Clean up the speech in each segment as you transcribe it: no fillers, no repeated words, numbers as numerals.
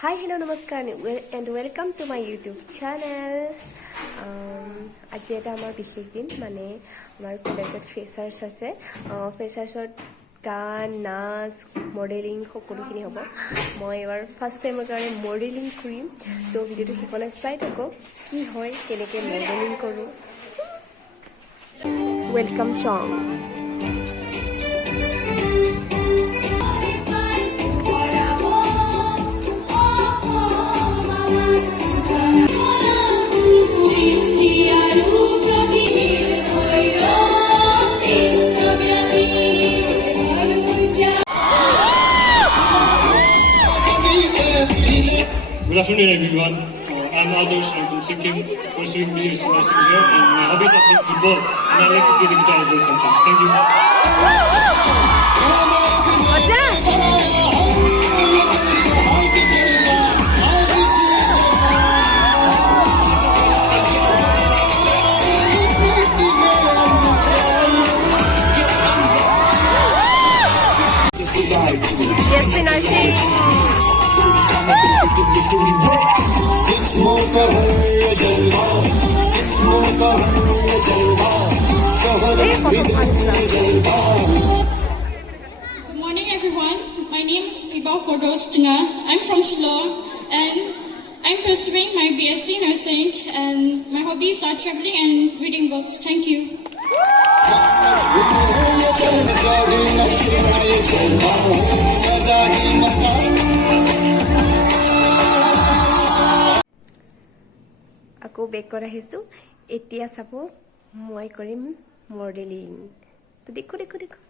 Hi, hello, namaskar and welcome to my YouTube channel. আজি এটা আমাৰ বিশেষ দিন মানে আমাৰ কলেজত ফ্ৰেছাৰ্ছ আছে ফ্ৰেছাৰ্ছত গান নাচ মডেলিং সকলোখিনি হ'ব মই এবাৰ ফাৰ্ষ্ট টাইমৰ কাৰণে মডেলিং কৰিম তো ভিডিঅ'টো শিকলে চাই থাকক কি হয় কেনেকৈ মডেলিং কৰোঁ welcome song Good afternoon, everyone. I'm Adosh. I'm from Sikkim, pursuing BSc Nursing here, and my hobbies are playing football, and I like to play the guitar as well sometimes. Thank you. Good morning, everyone. My name is Ibao Kodostina. I'm from Shillong, and I'm pursuing my BSc Nursing, and my hobbies are traveling and reading books. Thank you. আকৌ bake কৰা আহিছোঁ এতিয়া চাব মই কৰিম modelling তো দেখো দেখো দেখো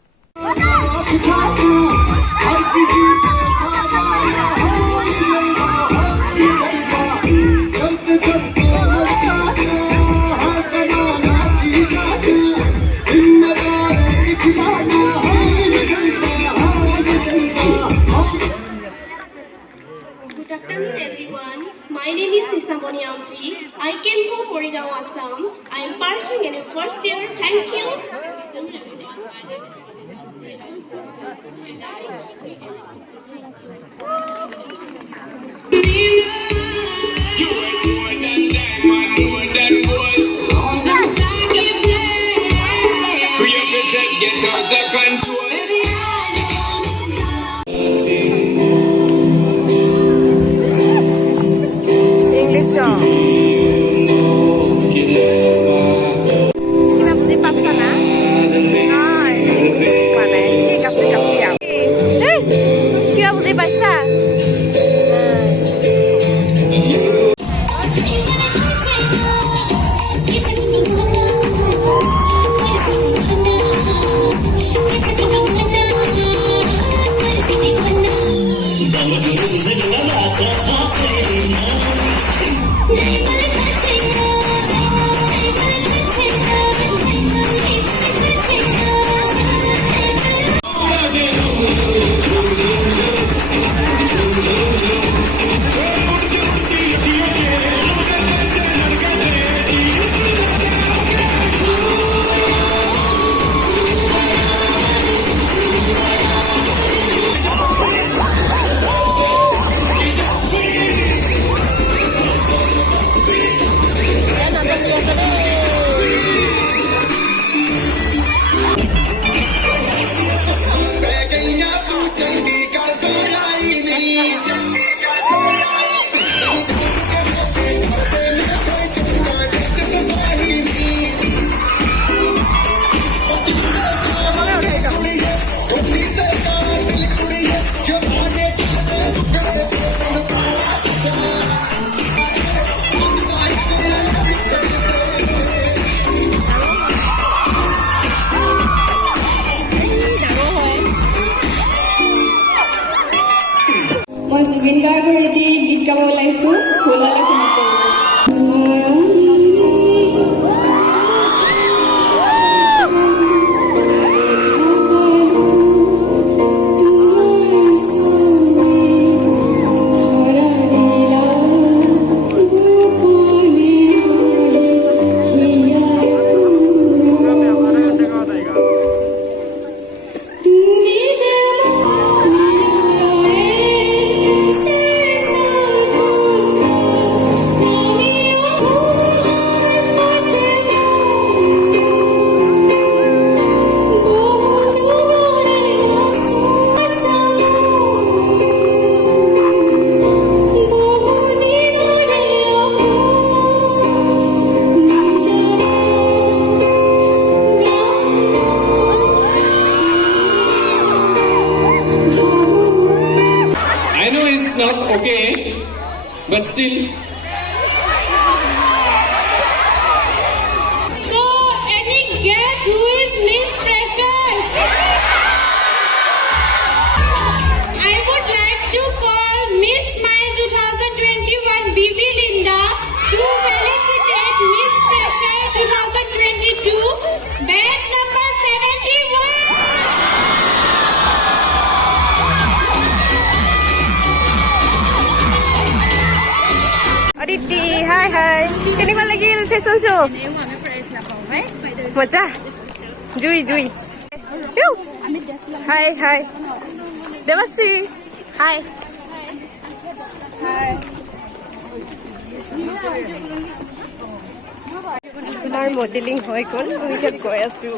Good afternoon, everyone. My name is Nisamoni Amfi. I came from Morigao, Assam. I am pursuing in first year. Thank you. Get out the control. English song. Kita mesti pasana. Nah, ini mana? Ini kasih ya. Kita mesti pasah. মই জুবিন গাৰ্গৰ এটি গীত গাব ওলাইছোঁ ওলালে Say I know it's not okay, but still. So, any guess who is Miss Freshers? I would like to call Miss Smile 2021 BB Linda to felicitate Miss Fresher 2022 batch number 71. Aditi, hi. Kenikwa লাগিল fashion show' মজা জুই high Debashree high আপোনাৰ modelling হৈ গ'ল মই এতিয়া গৈ আছোঁ